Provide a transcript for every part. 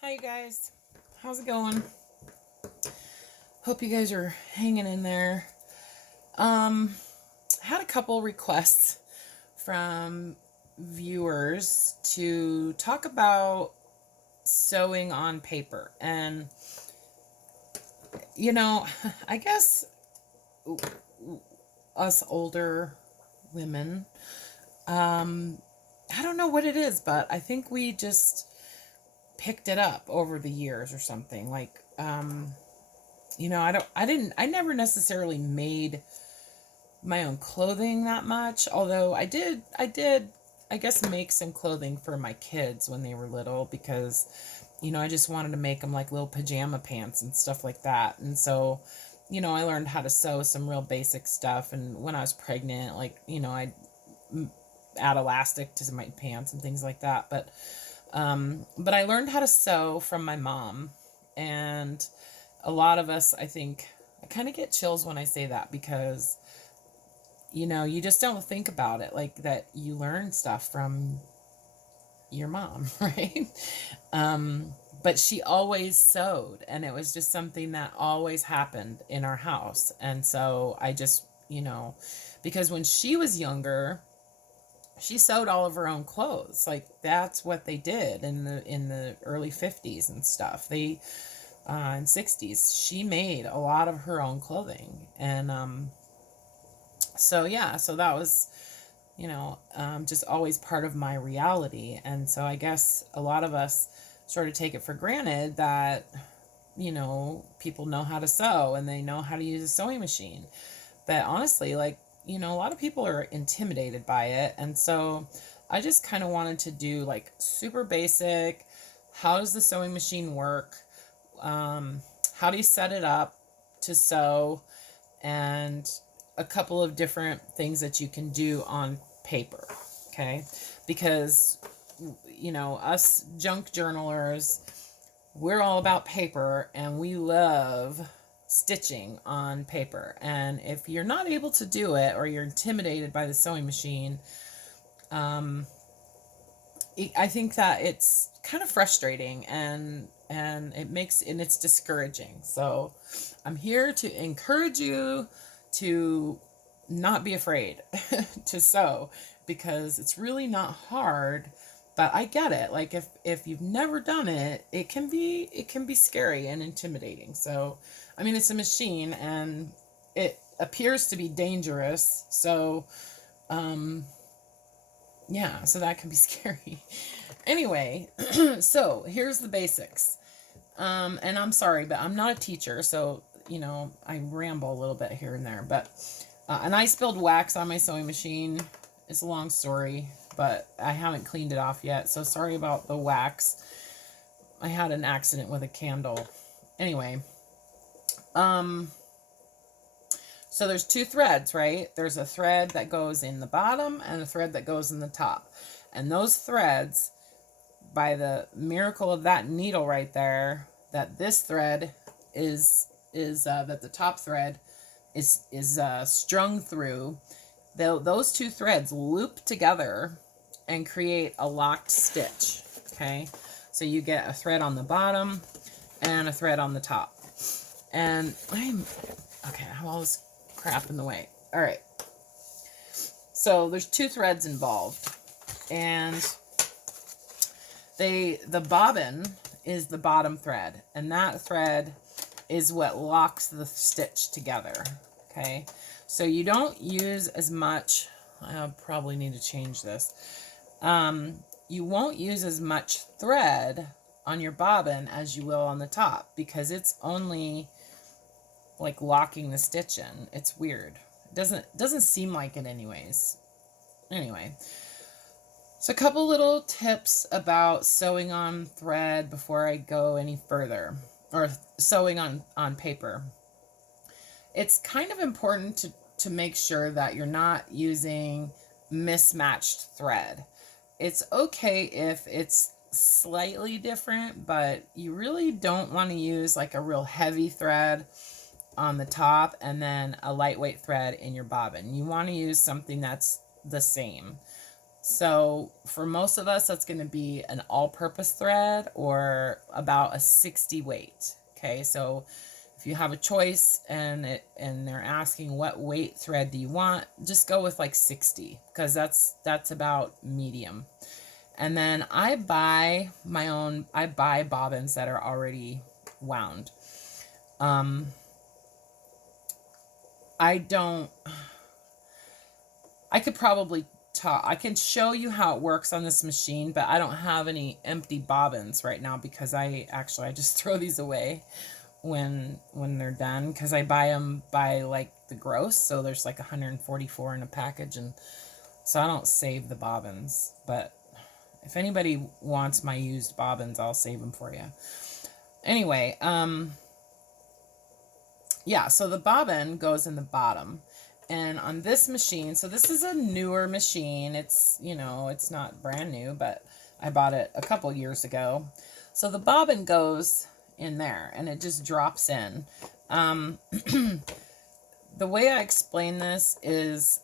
Hi, you guys. How's it going? Hope you guys are hanging in there. Had a couple requests from viewers to talk about sewing on paper. And, I guess us older women, I don't know what it is, but I think we just picked it up over the years or something. I never necessarily made my own clothing that much, although I guess make some clothing for my kids when they were little because, I just wanted to make them like little pajama pants and stuff like that. And so, I learned how to sew some real basic stuff. And when I was pregnant, I'd add elastic to my pants and things like that. But I learned how to sew from my mom, and a lot of us, I think, I kind of get chills when I say that because, you just don't think about it like that. You learn stuff from your mom, right? But she always sewed, and it was just something that always happened in our house. And so I just, because when she was younger, she sewed all of her own clothes. Like that's what they did in the early 50s and stuff. They and 60s, she made a lot of her own clothing. And so that was, just always part of my reality. And so I guess a lot of us sort of take it for granted that, people know how to sew and they know how to use a sewing machine. But honestly, a lot of people are intimidated by it. And so I just kind of wanted to do like super basic. How does the sewing machine work? How do you set it up to sew? And a couple of different things that you can do on paper. Okay. Because, us junk journalers, we're all about paper and we love stitching on paper. And if you're not able to do it or you're intimidated by the sewing machine, I think that it's kind of frustrating and it's discouraging. So I'm here to encourage you to not be afraid to sew, because it's really not hard. But I get it. Like if you've never done it, it can be scary and intimidating. So I mean, it's a machine and it appears to be dangerous. So yeah, so that can be scary. Anyway, so here's the basics. And I'm sorry, but I'm not a teacher, so I ramble a little bit here and there. But and I spilled wax on my sewing machine. It's a long story, but I haven't cleaned it off yet, so sorry about the wax. I had an accident with a candle. Anyway, so there's two threads, right? There's a thread that goes in the bottom and a thread that goes in the top. And those threads, by the miracle of that needle right there, that this thread is that the top thread is strung through, those two threads loop together and create a locked stitch. Okay, so you get a thread on the bottom and a thread on the top. And I have all this crap in the way. All right, so there's two threads involved, and the bobbin is the bottom thread, and that thread is what locks the stitch together. Okay, so you don't use as much. I probably need to change this. You won't use as much thread on your bobbin as you will on the top, because it's only like locking the stitch in. It's weird. It doesn't seem like it anyways. Anyway, so a couple little tips about sewing on thread before I go any further, or sewing on paper. It's kind of important to make sure that you're not using mismatched thread. It's okay if it's slightly different, but you really don't want to use like a real heavy thread on the top and then a lightweight thread in your bobbin. You want to use something that's the same. So for most of us, that's going to be an all-purpose thread or about a 60 weight. Okay, so if you have a choice and they're asking what weight thread do you want, just go with like 60 because that's about medium. And then I buy bobbins that are already wound. I could probably I can show you how it works on this machine, but I don't have any empty bobbins right now because I just throw these away when they're done because I buy them by like the gross, so there's like 144 in a package, and so I don't save the bobbins. But if anybody wants my used bobbins, I'll save them for you. Anyway, yeah, so the bobbin goes in the bottom. And on this machine, so this is a newer machine. It's, you know, it's not brand new, but I bought it a couple years ago. So the bobbin goes in there and it just drops in. The way I explain this is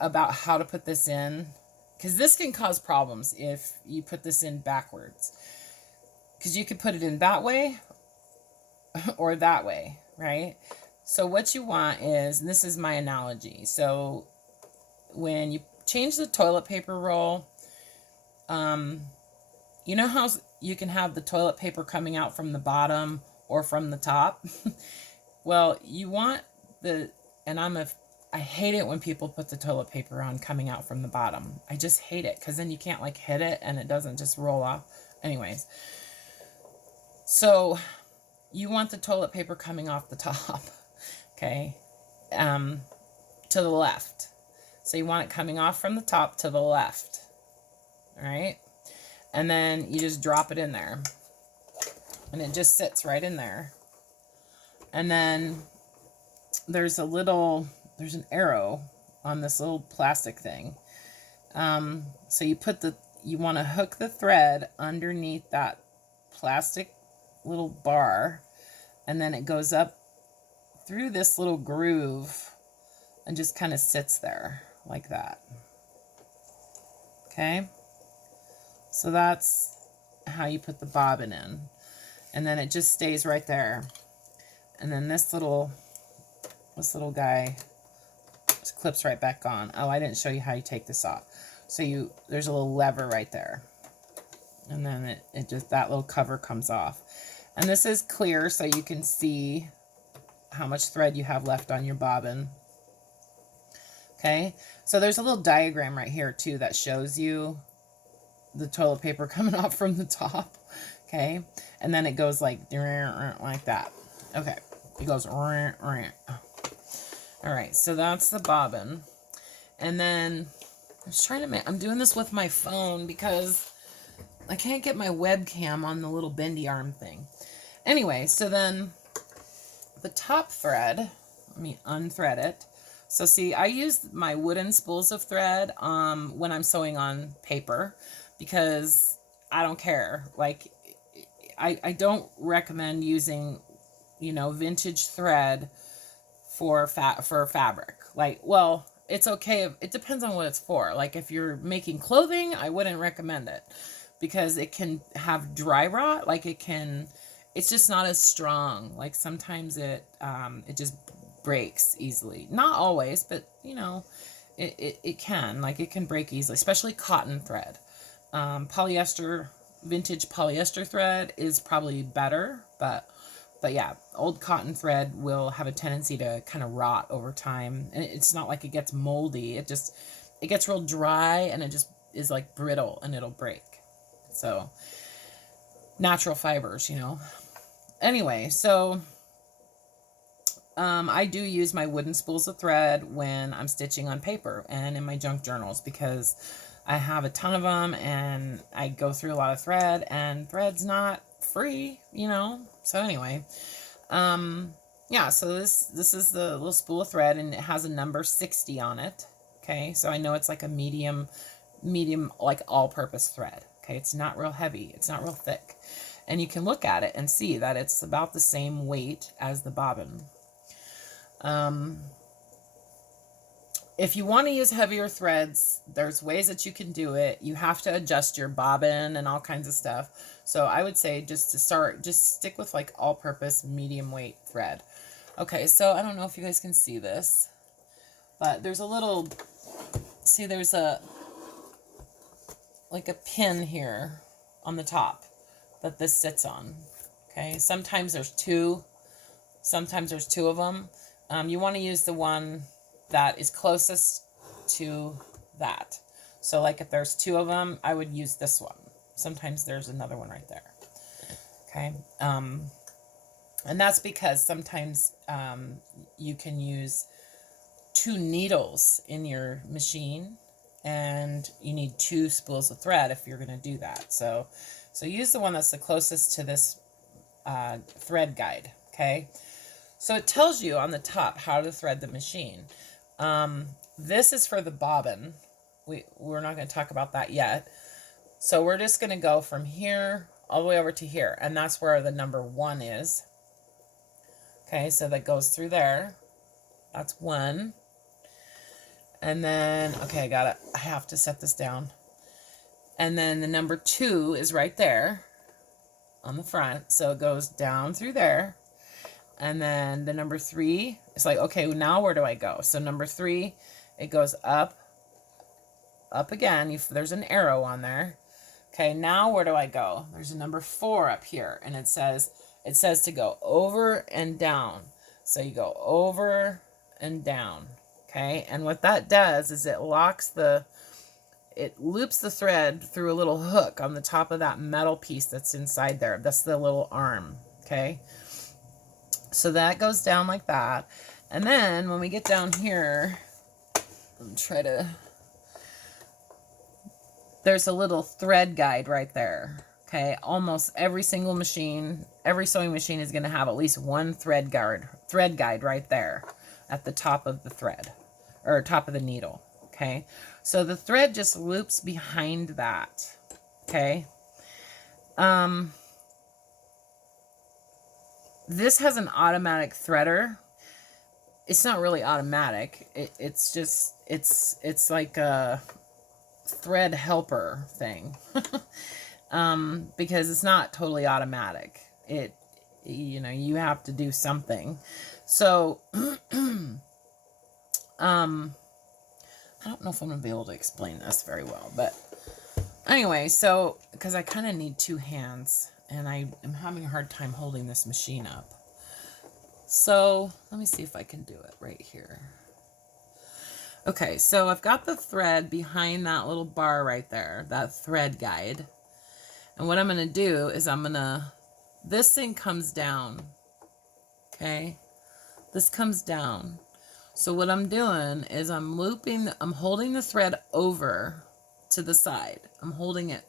about how to put this in, because this can cause problems if you put this in backwards. Because you could put it in that way or that way, right? So what you want is, and this is my analogy, so when you change the toilet paper roll, you know how you can have the toilet paper coming out from the bottom or from the top? Well, you want I hate it when people put the toilet paper on coming out from the bottom. I just hate it because then you can't like hit it and it doesn't just roll off. Anyways, so you want the toilet paper coming off the top. Okay, to the left. So you want it coming off from the top to the left. All right, and then you just drop it in there, and it just sits right in there. And then there's an arrow on this little plastic thing. So you want to hook the thread underneath that plastic little bar, and then it goes up through this little groove and just kind of sits there like that. Okay, so that's how you put the bobbin in, and then it just stays right there. And then this little guy just clips right back on. Oh, I didn't show you how you take this off. So there's a little lever right there, and then it just, that little cover comes off. And this is clear so you can see how much thread you have left on your bobbin. Okay, so there's a little diagram right here too that shows you the toilet paper coming off from the top. Okay, and then it goes like that. Okay, it goes. All right, so that's the bobbin. And then I'm doing this with my phone because I can't get my webcam on the little bendy arm thing. Anyway, so then the top thread, let me unthread it. So see, I use my wooden spools of thread when I'm sewing on paper because I don't care. Like, I don't recommend using, you know, vintage thread for fabric. Like, well, it's okay. It depends on what it's for. Like, if you're making clothing, I wouldn't recommend it because it can have dry rot. Like, it's just not as strong. Like, sometimes it just breaks easily. Not always, but, you know, it can. Like, it can break easily, especially cotton thread. Vintage polyester thread is probably better, but yeah, old cotton thread will have a tendency to kind of rot over time. And it's not like it gets moldy. It gets real dry and it just is like brittle and it'll break. So, natural fibers, you know. Anyway, so I do use my wooden spools of thread when I'm stitching on paper and in my junk journals because I have a ton of them and I go through a lot of thread, and thread's not free, you know. So anyway, yeah, so this is the little spool of thread, and it has a number 60 on it. Okay, so I know it's like a medium like all-purpose thread. Okay, it's not real heavy, it's not real thick, and you can look at it and see that it's about the same weight as the bobbin. if you want to use heavier threads, there's ways that you can do it. You have to adjust your bobbin and all kinds of stuff. So I would say just to start, just stick with like all-purpose medium weight thread. Okay, so I don't know if you guys can see this, but there's a little, see there's a, like a pin here on the top that this sits on. Okay, sometimes there's two of them. You want to use the one that is closest to that. So like if there's two of them, I would use this one. Sometimes there's another one right there. Okay. And that's because sometimes you can use two needles in your machine, and you need two spools of thread if you're going to do that. So use the one that's the closest to this thread guide. Okay. So it tells you on the top how to thread the machine. This is for the bobbin. We're not going to talk about that yet. So we're just going to go from here all the way over to here. And that's where the number 1 is. Okay, so that goes through there. That's 1. And then, okay, I have to set this down. And then the number 2 is right there on the front. So it goes down through there. And then the number 3, it's like, okay, now where do I go? So number 3, it goes up again. There's an arrow on there. Okay, now where do I go? There's a number 4 up here, and it says to go over and down. So you go over and down. Okay, and what that does is it loops the thread through a little hook on the top of that metal piece that's inside there. That's the little arm. Okay. So that goes down like that. And then when we get down here, there's a little thread guide right there. Okay. Almost every single machine, every sewing machine is going to have at least one thread guide right there at the top of the thread, or top of the needle. Okay. So the thread just loops behind that. Okay. This has an automatic threader. It's not really automatic. It's like a thread helper thing. Because it's not totally automatic. You have to do something. So, I don't know if I'm going to be able to explain this very well, but anyway, so, because I kind of need 2 hands. And I am having a hard time holding this machine up. So let me see if I can do it right here. Okay, so I've got the thread behind that little bar right there, that thread guide. And what I'm going to do is this thing comes down. Okay, this comes down. So what I'm doing is I'm holding the thread over to the side. I'm holding it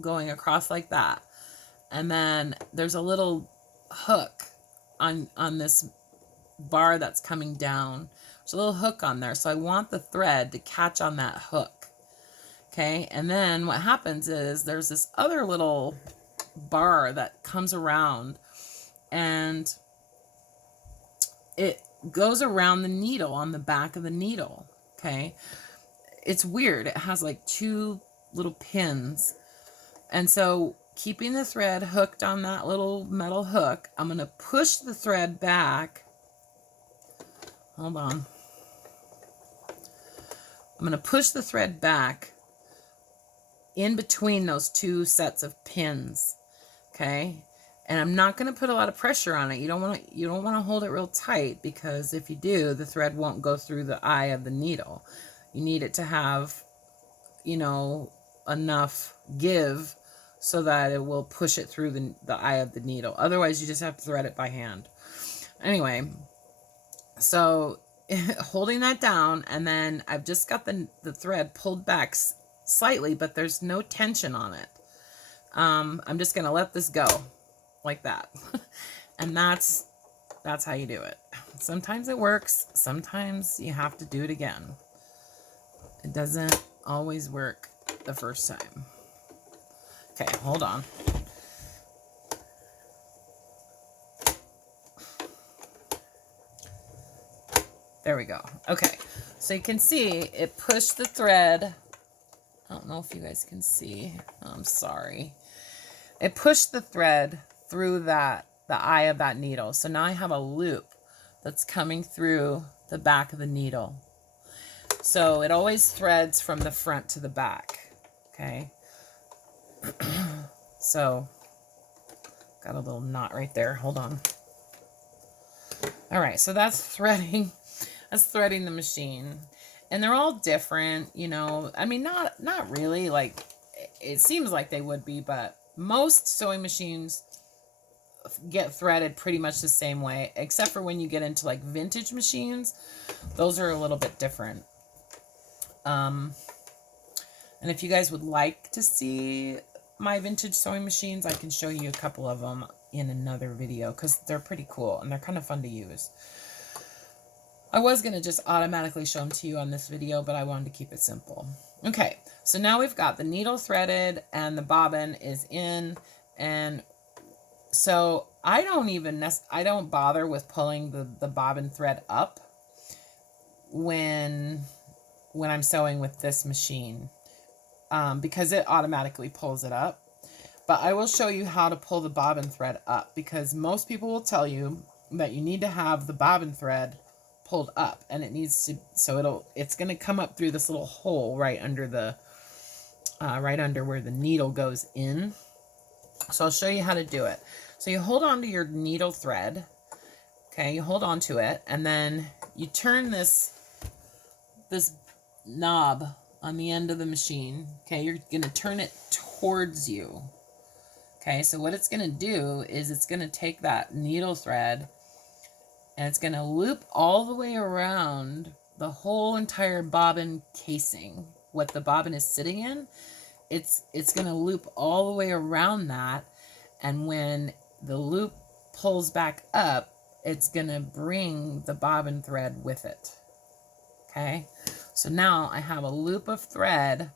going across like that. And then there's a little hook on this bar that's coming down. There's a little hook on there. So I want the thread to catch on that hook. Okay. And then what happens is there's this other little bar that comes around, and it goes around the needle on the back of the needle. Okay. It's weird. It has like 2 little pins. And so keeping the thread hooked on that little metal hook, I'm going to push the thread back. Hold on. I'm going to push the thread back in between those 2 sets of pins. Okay? And I'm not going to put a lot of pressure on it. You don't want to hold it real tight, because if you do, the thread won't go through the eye of the needle. You need it to have, enough give so that it will push it through the eye of the needle. Otherwise, you just have to thread it by hand. Anyway, so holding that down, and then I've just got the thread pulled back slightly, but there's no tension on it. I'm just going to let this go like that. And that's how you do it. Sometimes it works. Sometimes you have to do it again. It doesn't always work the first time. Okay, hold on. There we go. Okay, So you can see it pushed the thread. I don't know if you guys can see. I'm sorry. It pushed the thread through the eye of that needle. So now I have a loop that's coming through the back of the needle. So it always threads from the front to the back. Okay. So got a little knot right there. Hold on. All right. So that's threading. That's threading the machine. And they're all different, you know. I mean, not really. Like, it seems like they would be, but most sewing machines get threaded pretty much the same way, except for when you get into like vintage machines. Those are a little bit different. And if you guys would like to see my vintage sewing machines, I can show you a couple of them in another video because they're pretty cool and they're kind of fun to use. I was going to just automatically show them to you on this video, but I wanted to keep it simple. Okay, so now we've got the needle threaded and the bobbin is in, and so I don't bother with pulling the bobbin thread up when I'm sewing with this machine, because it automatically pulls it up. But I will show you how to pull the bobbin thread up, because most people will tell you that you need to have the bobbin thread pulled up, and it needs to, so it's going to come up through this little hole right under the right under where the needle goes in. So I'll show you how to do it. So you hold on to your needle thread. Okay, you hold on to it, and then you turn this knob on the end of the machine. Okay, you're going to turn it towards you. Okay, so what it's going to do is it's going to take that needle thread and it's going to loop all the way around the whole entire bobbin casing. What the bobbin is sitting in, it's going to loop all the way around that. And when the loop pulls back up, it's going to bring the bobbin thread with it. Okay, so now I have a loop of thread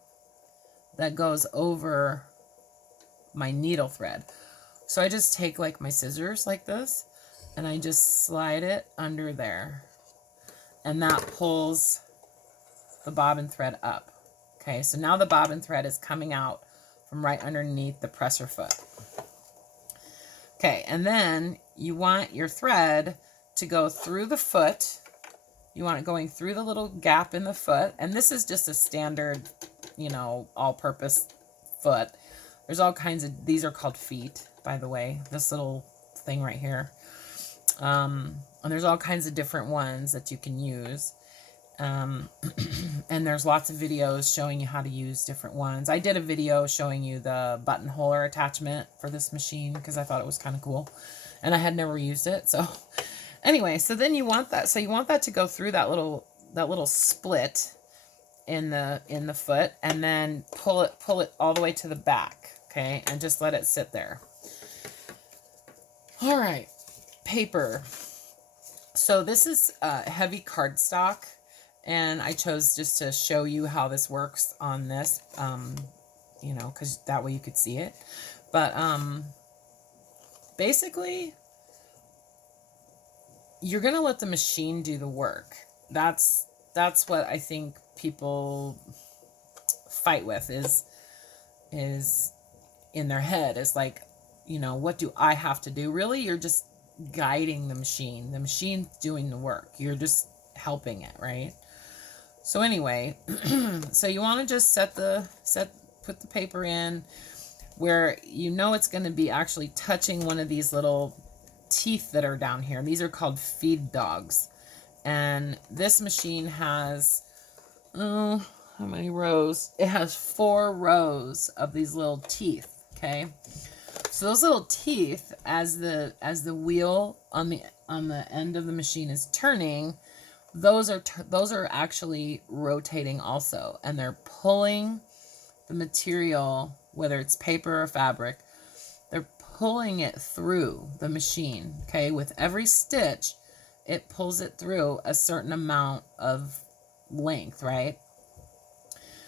that goes over my needle thread. So I just take like my scissors like this, and I just slide it under there, and that pulls the bobbin thread up. Okay, so now the bobbin thread is coming out from right underneath the presser foot. Okay, and then you want your thread to go through the foot. You want it going through the little gap in the foot, and this is just a standard, you know, all-purpose foot. There's all kinds of, these are called feet, by the way, this little thing right here. And there's all kinds of different ones that you can use. And there's lots of videos showing you how to use different ones. I did a video showing you the buttonholer attachment for this machine because I thought it was kind of cool. And I had never used it. So anyway, so then you want that. So you want that to go through that little split in the foot, and then pull it all the way to the back. Okay, and just let it sit there. All right, paper. So this is heavy cardstock, and I chose just to show you how this works on this, you know, because that way you could see it. But basically, you're gonna let the machine do the work. That's what I think people fight with is in their head, is like, you know, what do I have to do? Really, you're just guiding the machine. The machine's doing the work. You're just helping it, right? So anyway, so you want to just put the paper in where you know it's going to be actually touching one of these little teeth that are down here. These are called feed dogs. And this machine has, how many rows? It has 4 rows of these little teeth. Okay, so those little teeth, as the wheel on the end of the machine is turning, those are actually rotating also, and they're pulling the material, whether it's paper or fabric, they're pulling it through the machine. Okay, with every stitch, it pulls it through a certain amount of length, right?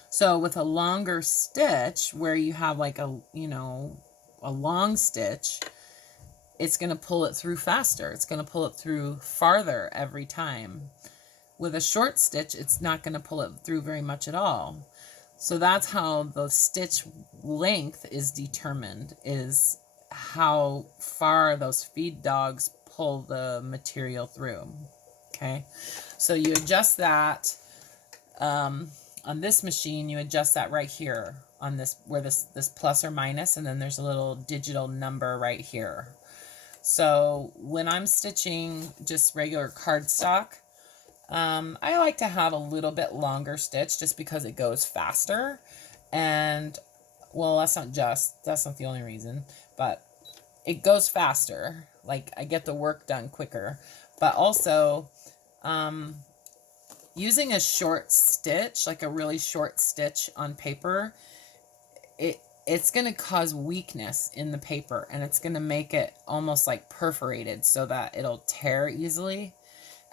So with a longer stitch, where you have like a long stitch, it's going to pull it through faster. It's going to pull it through farther every time. with a short stitch, it's not going to pull it through very much at all. So that's how the stitch length is determined, is how far those feed dogs pull the material through. Okay, so you adjust that on this machine. You adjust that right here on this, where this plus or minus, and then there's a little digital number right here. So when I'm stitching just regular cardstock, I like to have a little bit longer stitch just because it goes faster. And, well, that's not the only reason, but it goes faster. Like, I get the work done quicker. But also, using a short stitch, like a really short stitch on paper, it's going to cause weakness in the paper, and it's going to make it almost like perforated so that it'll tear easily.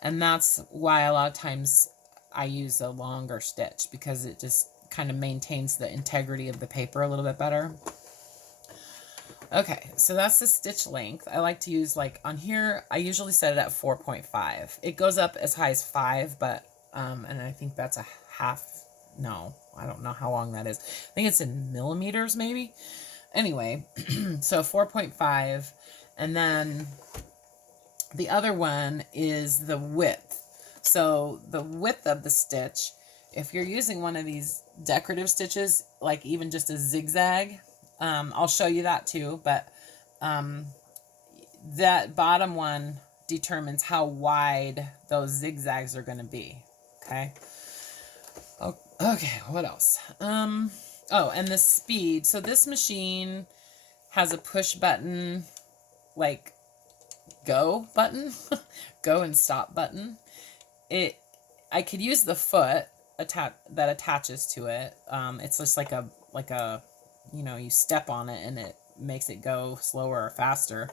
And that's why a lot of times I use a longer stitch, because it just kind of maintains the integrity of the paper a little bit better. Okay, so that's the stitch length. I like to use, like on here, I usually set it at 4.5. It goes up as high as 5, but, and I think that's a half, no, I don't know how long that is. I think it's in millimeters maybe. Anyway, so 4.5, and then the other one is the width. So the width of the stitch, if you're using one of these decorative stitches, like even just a zigzag, I'll show you that too, but that bottom one determines how wide those zigzags are going to be. Okay. Okay, what else? Oh, and the speed. So this machine has a push button, like go button, go and stop button. I could use the foot that attaches to it. It's just like a, you know, you step on it and it makes it go slower or faster.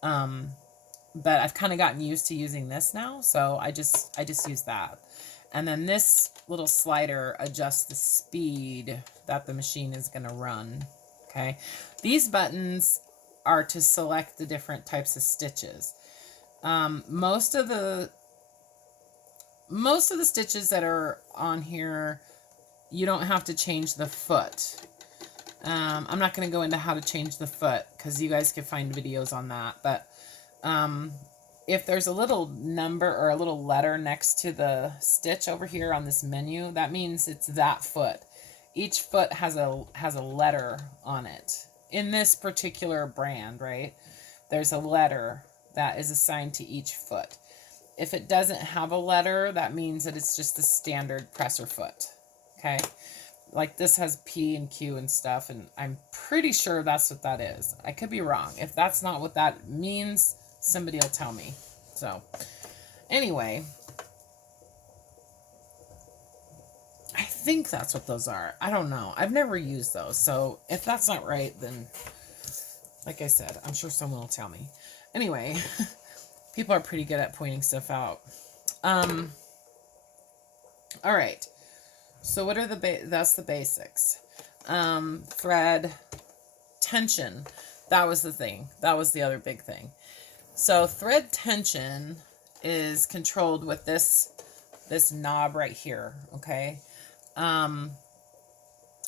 But I've kind of gotten used to using this now, so I just use that. And then this little slider adjusts the speed that the machine is going to run. Okay. These buttons are to select the different types of stitches. Most of the stitches that are on here, you don't have to change the foot. I'm not going to go into how to change the foot, because you guys can find videos on that. But if there's a little number or a little letter next to the stitch over here on this menu, that means it's that foot. Each foot has a letter on it. In this particular brand, right, there's a letter that is assigned to each foot. If it doesn't have a letter, that means that it's just the standard presser foot. Okay, like this has P and Q and stuff, and I'm pretty sure that's what that is. I could be wrong. If that's not what that means, somebody will tell me. So anyway, I think that's what those are. I don't know. I've never used those. So if that's not right, then like I said, I'm sure someone will tell me. Anyway, people are pretty good at pointing stuff out. All right. So what are that's the basics. Thread tension. That was the thing. That was the other big thing. So thread tension is controlled with this knob right here. Okay.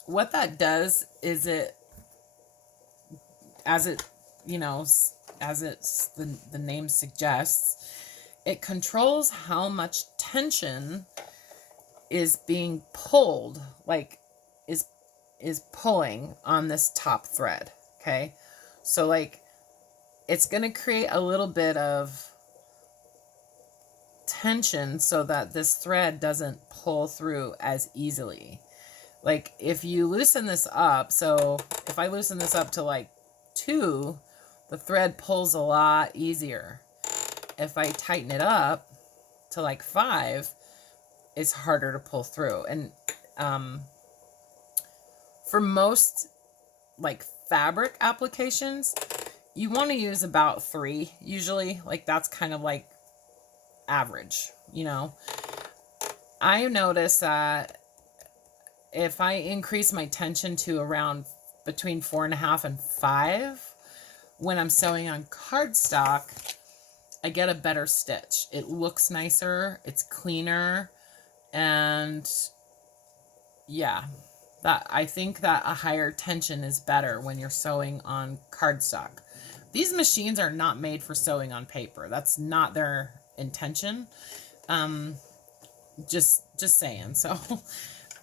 What that does is the name suggests, it controls how much tension is being pulled, like is pulling on this top thread. Okay. So like, it's going to create a little bit of tension so that this thread doesn't pull through as easily. Like if you loosen this up, so if I loosen this up to like 2, the thread pulls a lot easier. If I tighten it up to like 5, it's harder to pull through. And for most like fabric applications, you want to use about 3 usually. Like that's kind of like average, you know. I notice that if I increase my tension to around between 4.5 and 5 when I'm sewing on cardstock, I get a better stitch. It looks nicer, it's cleaner, and yeah, that I think that a higher tension is better when you're sewing on cardstock. These machines are not made for sewing on paper. That's not their intention. Just saying. So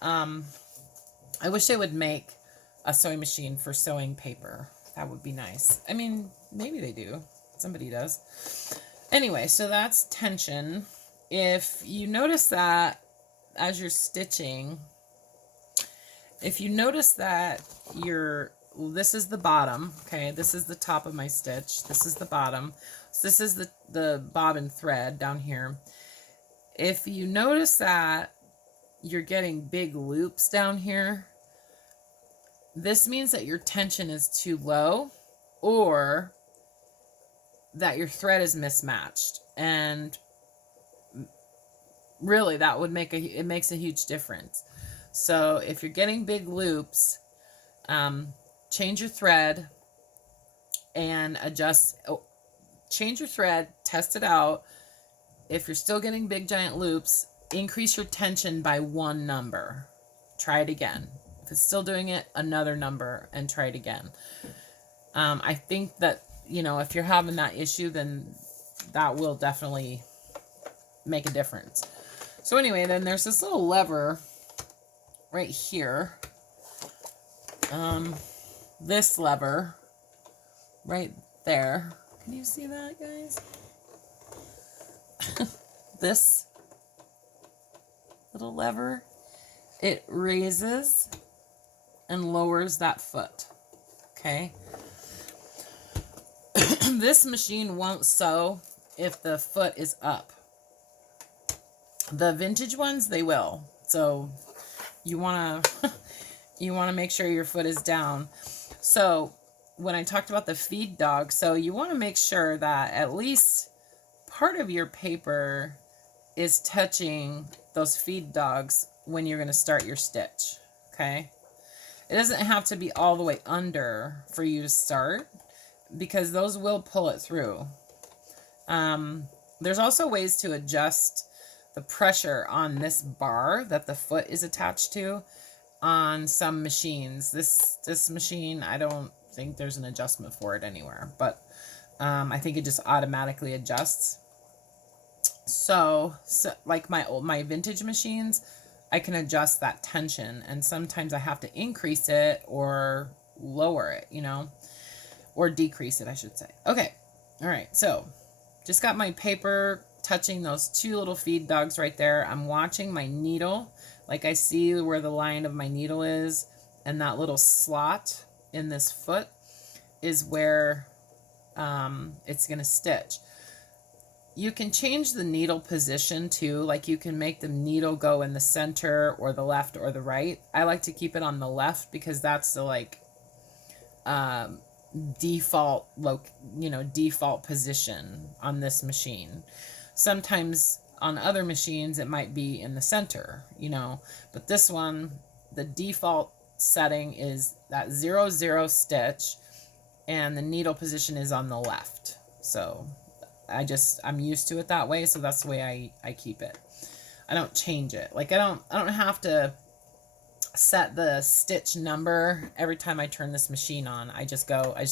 I wish they would make a sewing machine for sewing paper. That would be nice. I mean, maybe they do. Somebody does. Anyway, so that's tension. If you notice that as you're stitching, if you notice that this is the bottom, okay, this is the top of my stitch, this is the bottom, so this is the bobbin thread down here. If you notice that you're getting big loops down here, this means that your tension is too low, or that your thread is mismatched. And really, that would it makes a huge difference. So if you're getting big loops, change your thread and adjust. Change your thread, test it out. If you're still getting big giant loops, increase your tension by 1 number. Try it again. If it's still doing it, another number, and try it again. I think that, if you're having that issue, then that will definitely make a difference. So anyway, then there's this little lever right here. This lever right there. Can you see that, guys? This little lever, it raises and lowers that foot. Okay. This machine won't sew if the foot is up. The vintage ones, they will. So you want to make sure your foot is down. So when I talked about the feed dog, so you want to make sure that at least part of your paper is touching those feed dogs when you're going to start your stitch. Okay. It doesn't have to be all the way under for you to start, because those will pull it through. There's also ways to adjust the pressure on this bar that the foot is attached to on some machines. This machine, I don't think there's an adjustment for it anywhere, but I think it just automatically adjusts. So like my vintage machines, I can adjust that tension, and sometimes I have to increase it or lower it, or decrease it, I should say. Okay. All right. So just got my paper touching those 2 little feed dogs right there. I'm watching my needle. Like, I see where the line of my needle is, and that little slot in this foot is where it's going to stitch. You can change the needle position too. Like, you can make the needle go in the center or the left or the right. I like to keep it on the left because that's the default default position on this machine. Sometimes on other machines it might be in the center, but this one, the default setting is that 0, 0 stitch, and the needle position is on the left. So I'm used to it that way, so that's the way I keep it. I don't change it. Like, I don't have to set the stitch number every time I turn this machine on. I just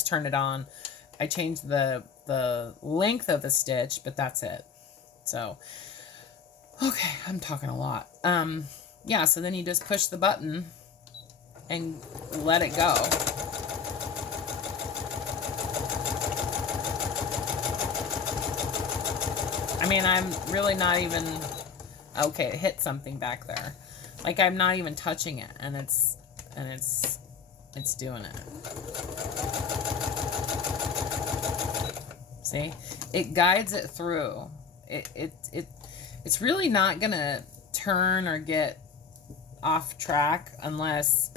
turn it on. I change the length of the stitch, but that's it. So, okay, I'm talking a lot. Yeah, so then you just push the button and let it go. I mean, I'm really not even... Okay, it hit something back there. Like, I'm not even touching it, and it's doing it. See? It guides it through. It's really not gonna turn or get off track unless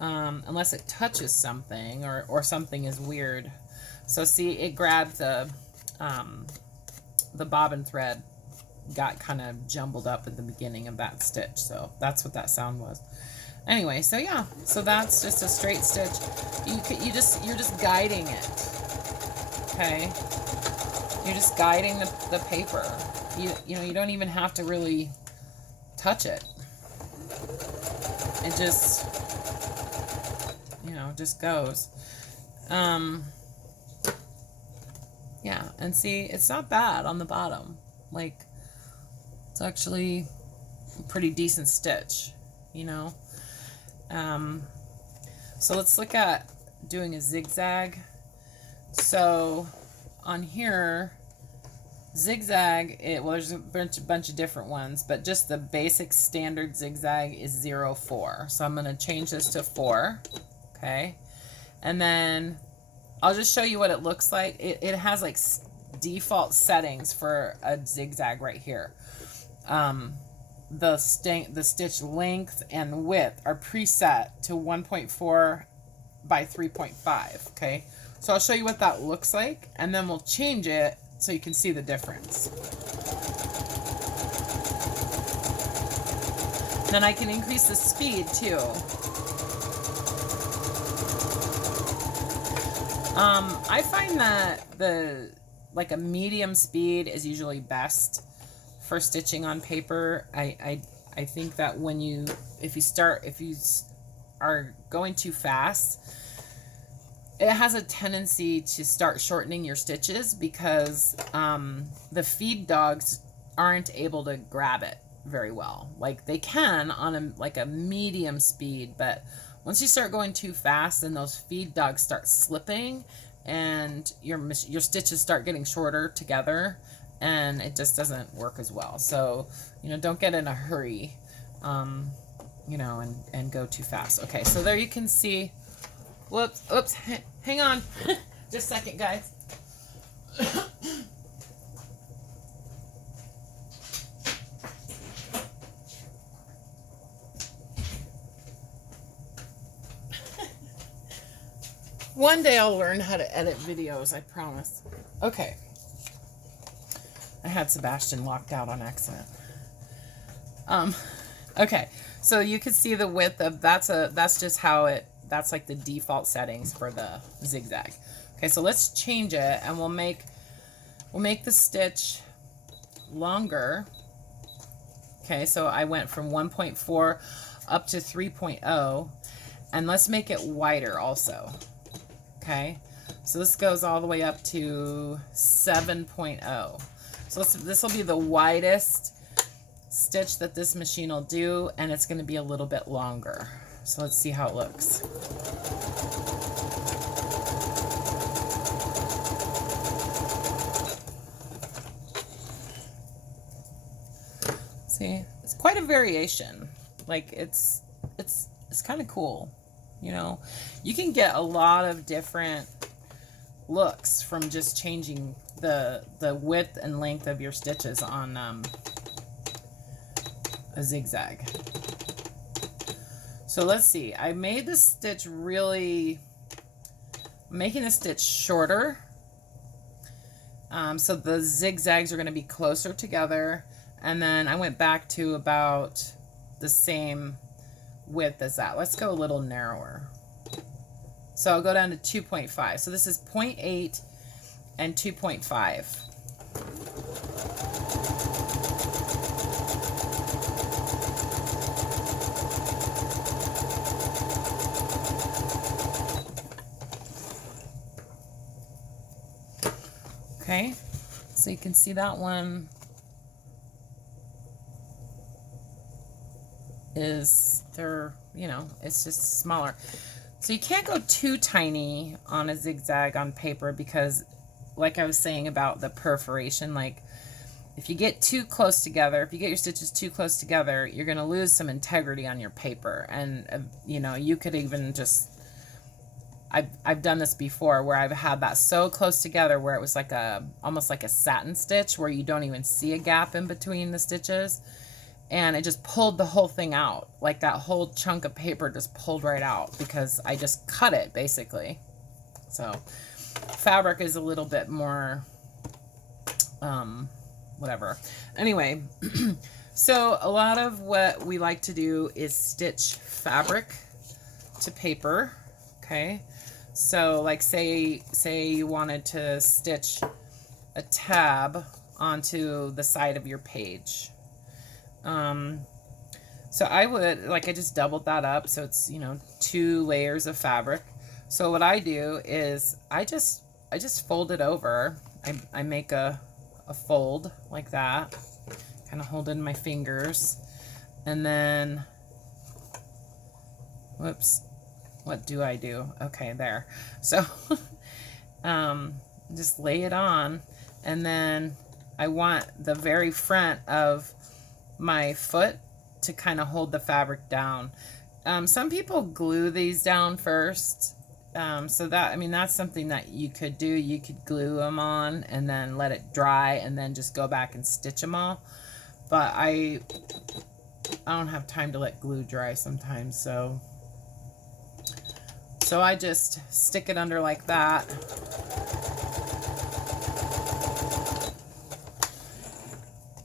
it touches something or something is weird. So see, it grabbed the bobbin thread, got kind of jumbled up at the beginning of that stitch, so that's what that sound was. Anyway, so yeah, so that's just a straight stitch. You're just guiding it. Okay, You're just guiding the paper. You know, you don't even have to really touch it. It just, you know, just goes. Yeah, and see, it's not bad on the bottom. Like, it's actually a pretty decent stitch, you know. So let's look at doing a zigzag. So on here, zigzag, well, there's a bunch of different ones, but just the basic standard zigzag is 0.4. So I'm going to change this to 4. Okay. And then I'll just show you what it looks like. It has like default settings for a zigzag right here. The stitch length and width are preset to 1.4 by 3.5. Okay. So I'll show you what that looks like, and then we'll change it so you can see the difference. Then I can increase the speed too. I find that like a medium speed is usually best for stitching on paper. I think that if you are going too fast, it has a tendency to start shortening your stitches because the feed dogs aren't able to grab it very well. Like they can on a medium speed, but once you start going too fast, then those feed dogs start slipping, and your stitches start getting shorter together, and it just doesn't work as well. So, you know, don't get in a hurry, you know, and go too fast. Okay, so there you can see. Whoops, oops, hang on. Just a second, guys. One day I'll learn how to edit videos, I promise. Okay. I had Sebastian locked out on accident. Okay, so you can see the width of, that's just how that's like the default settings for the zigzag. Okay, so let's change it, and we'll make the stitch longer. Okay, so I went from 1.4 up to 3.0, and let's make it wider also. Okay, so this goes all the way up to 7.0. So this will be the widest stitch that this machine will do, and it's going to be a little bit longer. So let's see how it looks. See, it's quite a variation. Like it's kind of cool. You know, you can get a lot of different looks from just changing the width and length of your stitches on a zigzag. So let's see, I made the stitch really, making the stitch shorter. So the zigzags are going to be closer together, and then I went back to about the same width as that. Let's go a little narrower. So I'll go down to 2.5. So this is 0.8 and 2.5. Okay, so you can see that one is, you know, it's just smaller. So you can't go too tiny on a zigzag on paper because, like I was saying about the perforation, like if you get too close together, if you get your stitches too close together, you're going to lose some integrity on your paper. And, you know, you could even just, I've done this before where I've had that so close together where it was like almost like a satin stitch where you don't even see a gap in between the stitches, and it just pulled the whole thing out. Like that whole chunk of paper just pulled right out because I just cut it basically. So fabric is a little bit more whatever. Anyway, so a lot of what we like to do is stitch fabric to paper. Okay, so like say you wanted to stitch a tab onto the side of your page. So I would, like, I just doubled that up, so it's, you know, 2 layers of fabric. So what I do is I just fold it over. I make a fold like that, kind of hold in my fingers, and then, whoops, what do I do? Okay, there. So just lay it on, and then I want the very front of my foot to kind of hold the fabric down. Some people glue these down first. So that, I mean, that's something that you could do. You could glue them on and then let it dry and then just go back and stitch them all. But I don't have time to let glue dry sometimes, so I just stick it under like that.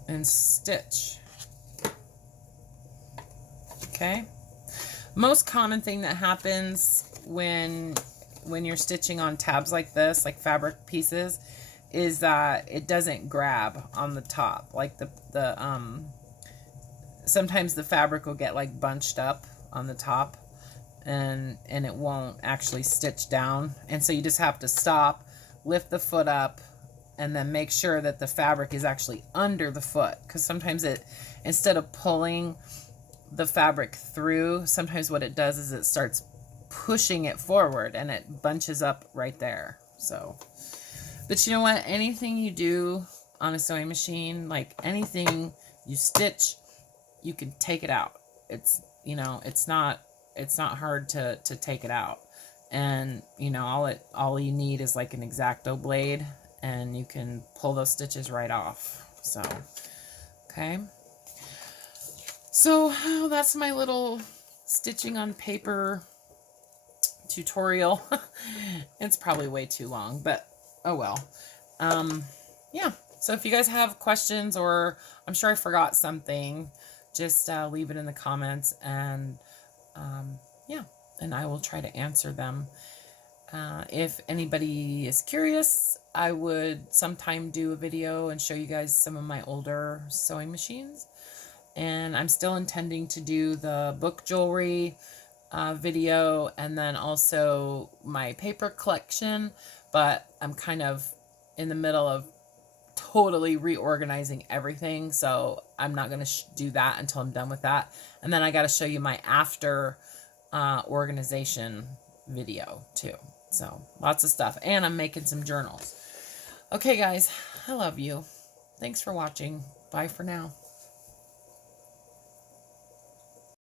And stitch. Okay. Most common thing that happens when you're stitching on tabs like this, like fabric pieces, is that it doesn't grab on the top. Like sometimes the fabric will get like bunched up on the top, and it won't actually stitch down. And so you just have to stop, lift the foot up, and then make sure that the fabric is actually under the foot, because sometimes it, instead of pulling the fabric through, sometimes what it does is it starts pushing it forward and it bunches up right there. So, but you know what, anything you do on a sewing machine, like anything you stitch, you can take it out. It's, you know, it's not hard to take it out. And you know, all you need is like an X-Acto blade, and you can pull those stitches right off. So, okay. So that's my little stitching on paper tutorial. It's probably way too long, but oh well. Yeah. So if you guys have questions, or I'm sure I forgot something, just leave it in the comments, and yeah, and I will try to answer them. If anybody is curious, I would sometime do a video and show you guys some of my older sewing machines. And I'm still intending to do the book jewelry video, and then also my paper collection, but I'm kind of in the middle of totally reorganizing everything, so I'm not going to do that until I'm done with that. And then I got to show you my after organization video too. So lots of stuff, and I'm making some journals. Okay guys, I love you. Thanks for watching. Bye for now.